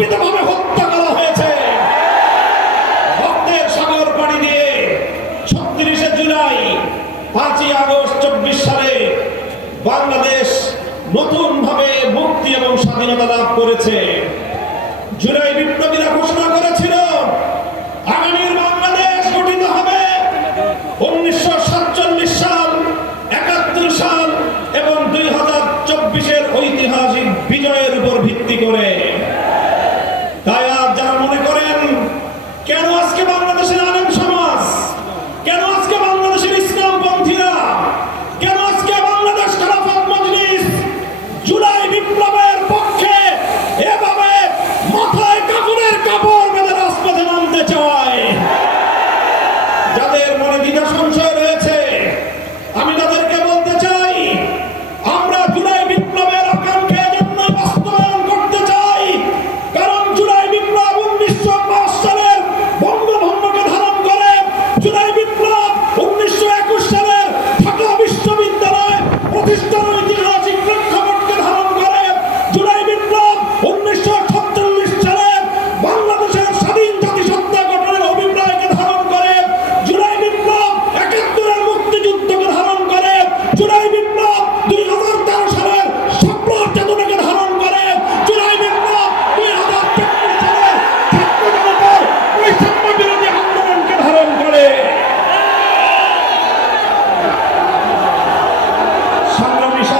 পরিকল্পিতভাবে হত্যা করা হয়েছে। রক্তের সাগর পাড়ি দিয়ে ৩৬শে জুলাই ৫ই আগস্ট ২৪ সালে বাংলাদেশ নতুন ভাবে মুক্তি এবং স্বাধীনতা লাভ করেছে। জুলাই বিপ্লবীরা ঘোষণা করেছিল আগামীর